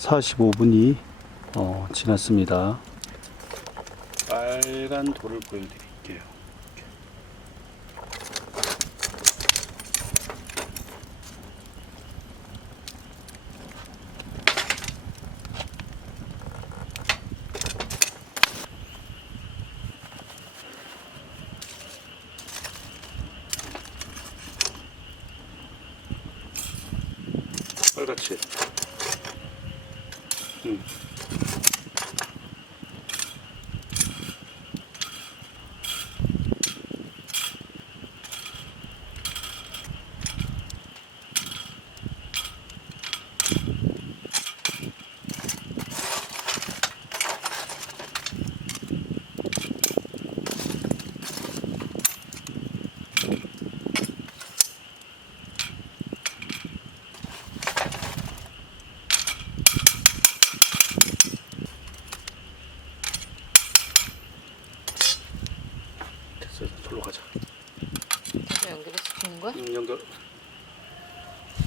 45분이 지났습니다. 빨간 돌을 보여드릴게요. 빨갛지? 됐어, 절로 가자. 연결해서 주는 거야? 연결.